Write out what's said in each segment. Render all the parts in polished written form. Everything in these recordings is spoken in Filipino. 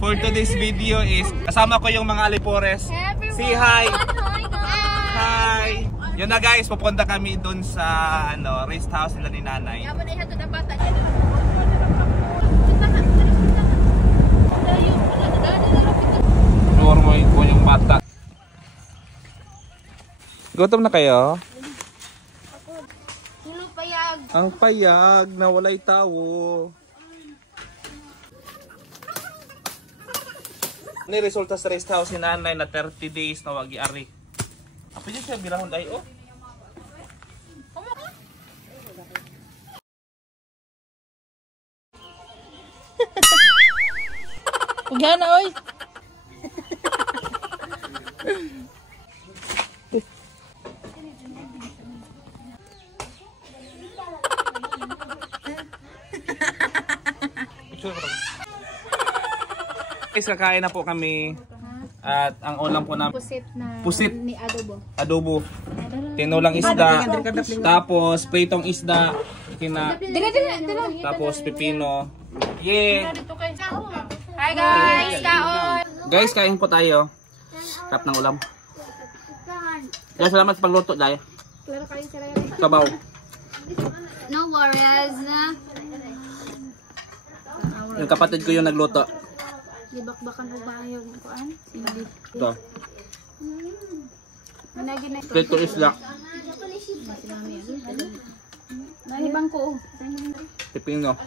for today's video is kasama ko yung mga Alipores. Say hi! Hi! Yun na guys, pupunta kami dun sa rest house nila ni nanay. Normal ko yung bata. Gutom na kayo? Ang payag na walay tao. Ni resulta sa rest house ni nanay na 30 days na wagi ari. Apa yun siya birahon ay oh. Ugyan na oy. Guys, kakain na po kami. At ang ulam po na pusit ni adobo. Adobo. Tinulang isda. Tapos pritong isda. Tapos pipino. Yeah. Hi guys, kaon. Guys, kain po tayo. Sarap ng ulam. Guys, salamat sa pagluto dahil. Kabaw. No worries na. Yung kapatid ko yung nagluto. Dibakbakan ko ba yung kuan? Ito. Prito isda. Nahibang ko. Pipino.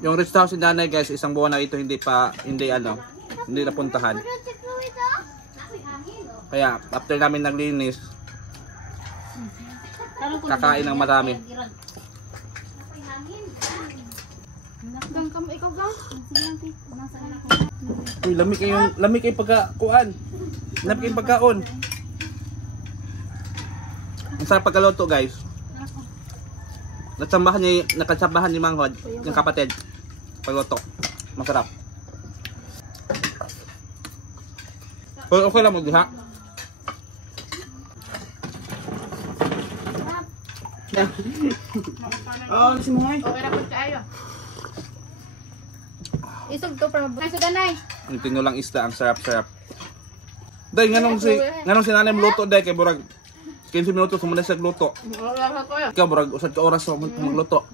Yung rest house ni nanay guys, isang buwan na ito hindi napuntahan. Kaya after namin naglinis, kakain ng marami. Uy, lamig kayong pagkakuan. Lamig kayong pagkaon. Ang sarap pagkaluto guys. Nakatsambahan ni Manghod, yung kapatid. Pagluto. Masarap. Pero okay lang mo diha. Oh, si Mungay. Okay ra pud kaayo. Isog to para kaso danay. Yung tinulang isda, ang sarap-sarap. Dahil nganong si nanay magluto dahil kay burag 15 minutos sumunod sa gluto. Ikaw burag usad ka oras sa magluto.